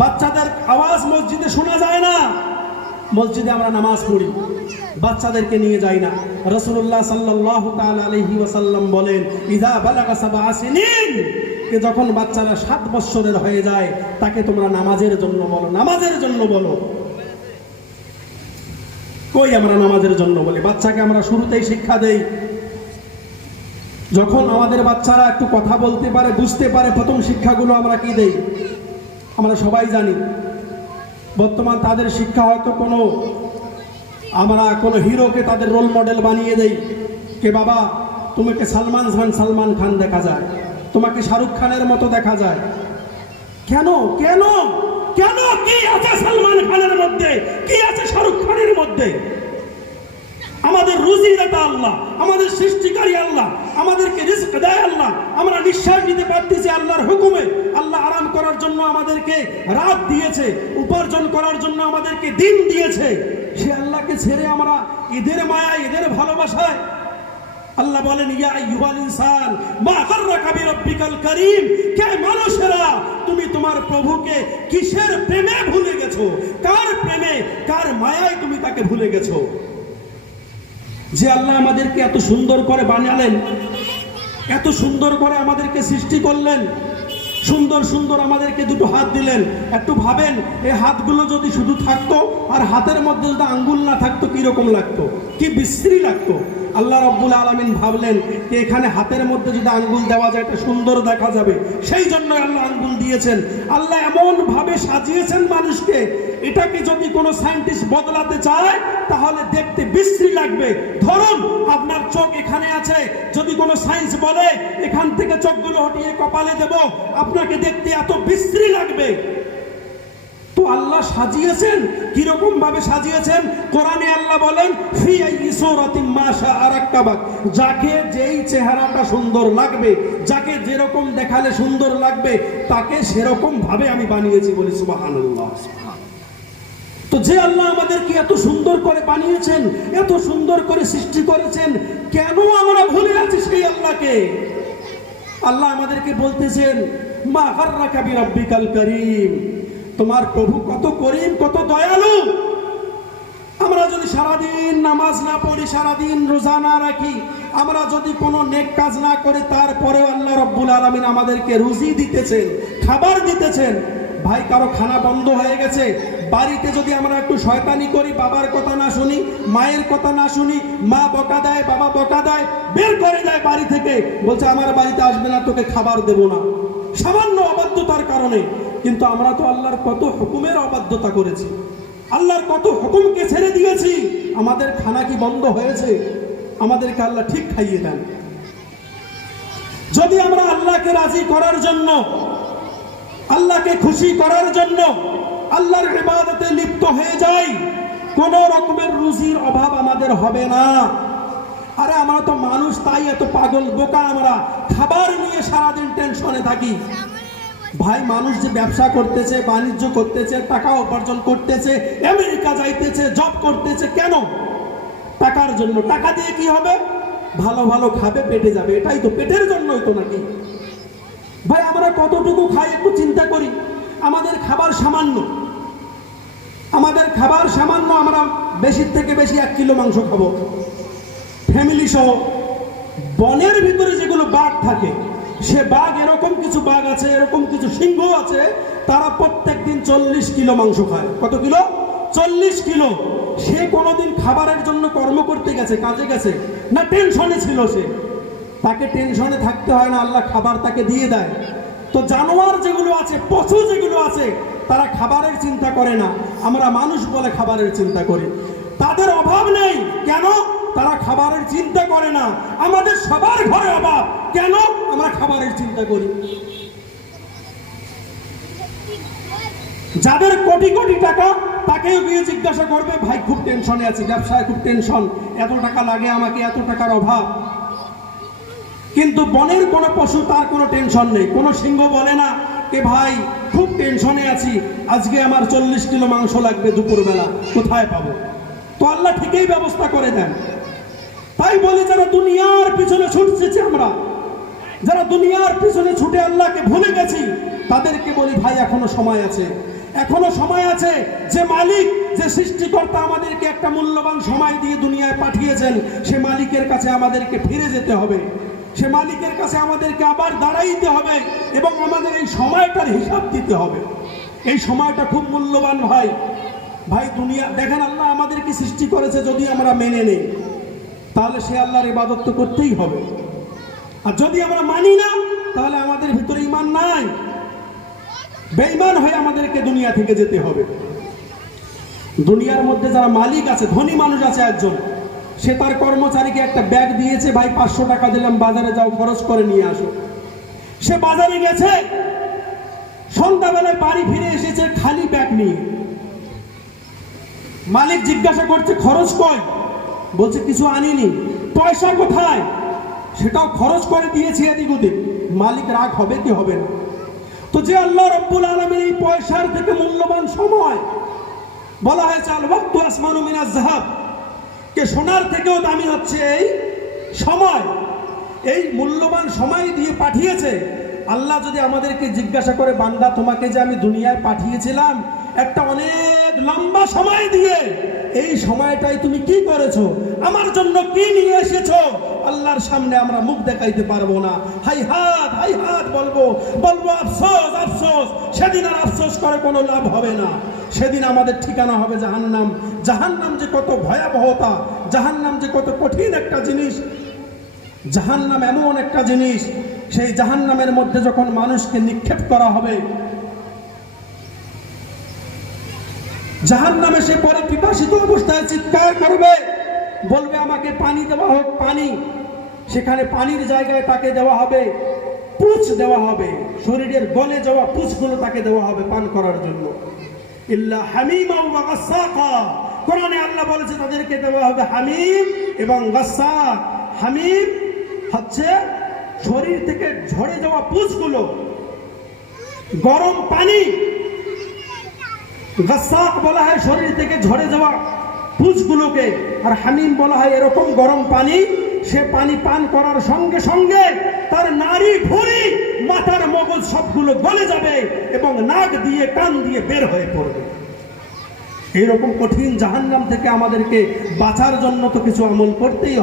বাচ্চাদের আওয়াজ মসজিদে শোনা যায় না, মসজিদে আমরা নামাজ পড়ি, বাচ্চাদেরকে নিয়ে যাই না। রাসূলুল্লাহ সাল্লাল্লাহু তাআলা আলাইহি ওয়াসাল্লাম বলেন, ইযা বালাগা সাবআ সিনিন, কে যখন বাচ্চারা 7 বছরের হয়ে যায় তাকে তোমরা নামাজের জন্য বলো, নামাজের জন্য বলো। কই আমরা নামাজের জন্য বলি? বাচ্চাকে আমরা শুরুতেই শিক্ষা দেই, যখন আমাদের বাচ্চারা একটু কথা বলতে পারে, বুঝতে পারে, প্রথম শিক্ষাগুলো আমরা কি দেই? আমরা সবাই জানি। বর্তমান তাদের শিক্ষা হয়তো আমরা কোনো হিরোকে তাদের রোল মডেল বানিয়ে দেই, কে বাবা তোমাকে সালমান খান দেখা যায়, তোমাকে শাহরুখ খানের মতো দেখা যায়। কেন কেন কেন? কি আছে সালমান খানের মধ্যে, কি আছে শাহরুখ খানের মধ্যে? আমাদের রুজিদাতা আল্লাহ, আমাদের সৃষ্টিকারী আল্লাহ, আমাদেরকে রিজক দেয় আল্লাহ। আমরা নিঃশ্বাস নিতে পারতেছি আল্লাহর হুকুমে। আল্লাহ আরাম করার জন্য আমাদেরকে রাত দিয়েছে, উপার্জন করার জন্য আমাদেরকে দিন দিয়েছে। সে আল্লাহকে ছেড়ে আমরা এদের মায়া, এদের ভালোবাসায়, আল্লাহ বলেন, ইয়া আইয়ুহাল ইনসান মা গাররাকা বিরাব্বিকাল কারীম, কে মানুষেরা তুমি তোমার প্রভুকে কিসের প্রেমে ভুলে গেছো? কার প্রেমে, কার মায়ায় তুমি তাকে ভুলে গেছো? যে আল্লাহ আমাদেরকে এত সুন্দর করে বানালেন, এত সুন্দর করে আমাদেরকে সৃষ্টি করলেন, সুন্দর সুন্দর আমাদেরকে দুটো হাত দিলেন। একটু ভাবেন, এই হাতগুলো যদি শুধু থাকতো আর হাতের মধ্যে যদি আঙ্গুল না থাকতো কিরকম লাগতো, কি বিশ্রী লাগতো। আল্লাহ রাব্বুল আলামিন ভাবলেন যে এখানে হাতের মধ্যে যদি আঙ্গুল দেওয়া যায় এটা সুন্দর দেখা যাবে, সেই জন্য আল্লাহ আঙ্গুল দিয়েছেন। আল্লাহ এমন ভাবে সাজিয়েছেন মানুষকে, এটাকে যদি কোনো সায়েন্টিস্ট বদলাতে চায় তাহলে দেখতে বিশ্রী লাগবে। ধরুন আপনার চোখ এখানে আছে, যদি কোনো সায়েন্স বলে এখান থেকে চোখগুলো হটিয়ে কপালে দেব, আপনাকে দেখতে এত বিশ্রী লাগবে। তো আল্লাহ সাজিয়েছেন, কিরকম ভাবে সাজিয়েছেন? কোরআনে আল্লাহ বলেন, ফি আইয়ি সূরাতিন মা শাআ রাক্কাবাক, যাকে যেই চেহারাটা সুন্দর লাগবে, যাকে যেরকম দেখালে সুন্দর লাগবে তাকে সেরকম ভাবে আমি বানিয়েছি। বলি সুবহানাল্লাহ। তো যে আল্লাহ আমাদেরকে এত সুন্দর করে বানিয়েছেন, এত সুন্দর করে সৃষ্টি করেছেন, কেন আমরা ভুলে আছি সেই আল্লাহকে? আল্লাহ আমাদেরকে বলতেছেন, মা গাররাকা বিরাব্বিকাল কারীম, তোমার প্রভু কত করিম, কত দয়ালু। আমরা যদি সারাদিন নামাজ না পড়ি, সারাদিন রোজা না রাখি, আমরা যদি কোনো নেক কাজ না করি, তারপরেও আল্লাহ রাব্বুল আলামিন আমাদেরকে রুজি দিতেছেন, খাবার দিতেছেন। ভাই কারো খানা বন্ধ হয়ে গেছে, বাড়িতে যদি আমরা একটু শয়তানি করি, বাবার কথা না শুনি, মায়ের কথা না শুনি, মা বকা দেয়, বাবা বকা দেয়, বের করে দেয় বাড়ি থেকে, বলছে আমার বাড়িতে আসবে না, তোকে খাবার দেব না, সামান্য অবাধ্যতার কারণে। কিন্তু আমরা তো আল্লাহর কত হুকুমের অবাধ্যতা করেছি, আল্লাহর কত হুকুমকে ছেড়ে দিয়েছি। আমাদের খানা কি বন্ধ হয়েছে? আমাদেরকে আল্লাহ ঠিক খাইয়ে দেন। যদি আমরা আল্লাহকে রাজি করার জন্য, আল্লাহকে খুশি করার জন্য আল্লাহর ইবাদতে লিপ্ত হয়ে যাই, কোন রকমের রুজির অভাব আমাদের হবে না। আরে আমরা তো মানুষ, তাই এত পাগল বোকা, আমরা খাবার নিয়ে সারাদিন টেনশনে থাকি। ভাই মানুষ যে ব্যবসা করতেছে, বাণিজ্য করতেছে, টাকা উপার্জন করতেছে, আমেরিকা যাইতেছে, জব করতেছে, কেন? টাকার জন্য। টাকা দিয়ে কি হবে? ভালো ভালো খাবে, পেটে যাবে, এটাই তো, পেটের জন্যই তো নাকি? ভাই আমরা কতটুকু খাই একটু চিন্তা করি। আমাদের খাবার সামান্য, আমাদের খাবার সামান্য, আমরা বেশির থেকে বেশি 1 কিলো মাংস খাবো ফ্যামিলি সহ। বনের ভিতরে যেগুলো বাঘ থাকে, সে বাঘ, এরকম কিছু বাঘ আছে, এরকম কিছু সিংহ আছে, তারা প্রত্যেকদিন 40 কিলো মাংস খায়। কত কিলো? 40 কিলো। সে কোনোদিন খাবারের জন্য কর্ম করতে গেছে, কাজে গেছে না, টেনশনে ছিল সে? তাকে টেনশনে থাকতে হয় না, আল্লাহ খাবার তাকে দিয়ে দেয়। তো জানোয়ার যেগুলো আছে, পশু যেগুলো আছে, তারা খাবারের চিন্তা করে না। আমরা মানুষ বলে খাবারের চিন্তা করি। তাদের অভাব নেই, কেন? তারা খাবারের চিন্তা করে না। আমাদের সবার ঘরে অভাব, কেন? আমরা খাবারের চিন্তা করি। যাদের কোটি কোটি টাকা, তাকেও গিয়ে জিজ্ঞাসা করবে, ভাই খুব টেনশনে আছি, ব্যবসায় খুব টেনশন, এত টাকা লাগে আমাকে, এত টাকার অভাব। কিন্তু বনের কোনো পশু, তার কোনো টেনশন নেই। কোনো সিংহ বলে না কে ভাই খুব টেনশনে আছি, আজকে আমার 40 কিলো মাংস লাগবে দুপুরবেলা, কোথায় পাবো? তো আল্লাহ ঠিকই ব্যবস্থা করে দেন। তাই বলি, যারা দুনিয়ার পিছনে ছুটতেছি, আমরা যারা দুনিয়ার পিছনে ছুটে আল্লাহকে ভুলে গেছি, তাদেরকে বলি ভাই এখনো সময় আছে, এখনো সময় আছে। যে মালিক, যে সৃষ্টিকর্তা আমাদেরকে একটা মূল্যবান সময় দিয়ে দুনিয়ায় পাঠিয়েছেন, সে মালিকের কাছে আমাদেরকে ফিরে যেতে হবে। সে মালিকের কাছে আমাদেরকে আবার দাঁড়াইতে হবে এবং আমাদের এই সময়টার হিসাব দিতে হবে। এই সময়টা খুব মূল্যবান ভাই। ভাই দুনিয়া দেখেন, আল্লাহ আমাদেরকে সৃষ্টি করেছে, যদি আমরা মেনে নেই তাহলে সে আল্লাহর ইবাদত তো করতেই হবে। আর যদি আমরা মানি না, তাহলে আমাদের ভিতরে ঈমান নাই, বেঈমান হয়ে আমাদেরকে দুনিয়া থেকে যেতে হবে। দুনিয়ার মধ্যে যারা মালিক আছে, ধনী মানুষ আছে একজন, সে তার কর্মচারীকে একটা ব্যাগ দিয়েছে, ভাই 500 টাকা দিলাম, বাজারে যাও, খরচ করে নিয়ে আসো। সে বাজারে গেছে, সন্ধ্যাবেলায় বাড়ি ফিরে এসেছে খালি ব্যাগ নিয়ে। মালিক জিজ্ঞাসা করছে খরচ কই? বলছে কিছু আনিনি। পয়সা কোথায়? সেটাও খরচ করে দিয়েছি এদিক ওদিক। মালিক রাগ হবে কি হবে না? তো যে আল্লাহ রাব্বুল আলামিন এই পয়সার থেকে মূল্যবান সময়, বলা হয়েছে আল ওয়াক্তু আসমানু মিনাজ যাহাব, কে সোনার থেকেও দামি হচ্ছে এই সময়। এই মূল্যবান সময় দিয়ে পাঠিয়েছে। আল্লাহ যদি আমাদেরকে জিজ্ঞাসা করে, বান্দা তোমাকে যে আমি দুনিয়ায় পাঠিয়েছিলাম একটা অনেক লম্বা সময় দিয়ে, এই সময়টাই তুমি কি করেছো, আমার জন্য কি নিয়ে এসেছো, আল্লাহর সামনে আমরা মুখ দেখাইতে পারবো না। হাই হাত বলবো আফসোস আফসোস। সেদিন আর আফসোস করে কোনো লাভ হবে না। সেদিন আমাদের ঠিকানা হবে জাহান্নাম। জাহান্নাম যে কত ভয়াবহতা, জাহান্নাম যে কত কঠিন একটা জিনিস। জাহান্নাম এমন একটা জিনিস, সেই জাহান্নামের মধ্যে যখন মানুষকে নিক্ষেপ করা হবে, জাহান্নামে সে পরে পিপাসিত অবস্থায় চিৎকার করবে, বলবে আমাকে পানি দেওয়া হোক, পানি। সেখানে পানির জায়গায় তাকে দেওয়া হবে পুঁছ দেওয়া হবে, শরীরের গলে যাওয়া পুঁছগুলো তাকে দেওয়া হবে পান করার জন্য। ইল্লা হামিমা ওয়া গাসসাকা, কোরআনে আল্লাহ বলেছে তাদেরকে দেওয়া হবে হামিম এবং গাসসাক। হামিম হচ্ছে শরীর থেকে ঝরে যাওয়া পুঁছগুলো, গরম পানি। গাসসাক বলা হয় শরীর থেকে ঝরে যাওয়া পুঁছগুলোকে, আর হামিম বলা হয় এরকম গরম পানি। সে পানি পান করার সঙ্গে সঙ্গে তার নাড়ি ভুঁড়ি, মাথার মগজ সবগুলো গলে যাবে এবং নাক দিয়ে কান দিয়ে বের হয়ে পড়বে। এইরকম কঠিন জাহান্নাম থেকে আমাদেরকে বাঁচার জন্য তো কিছু আমল করতেই হবে।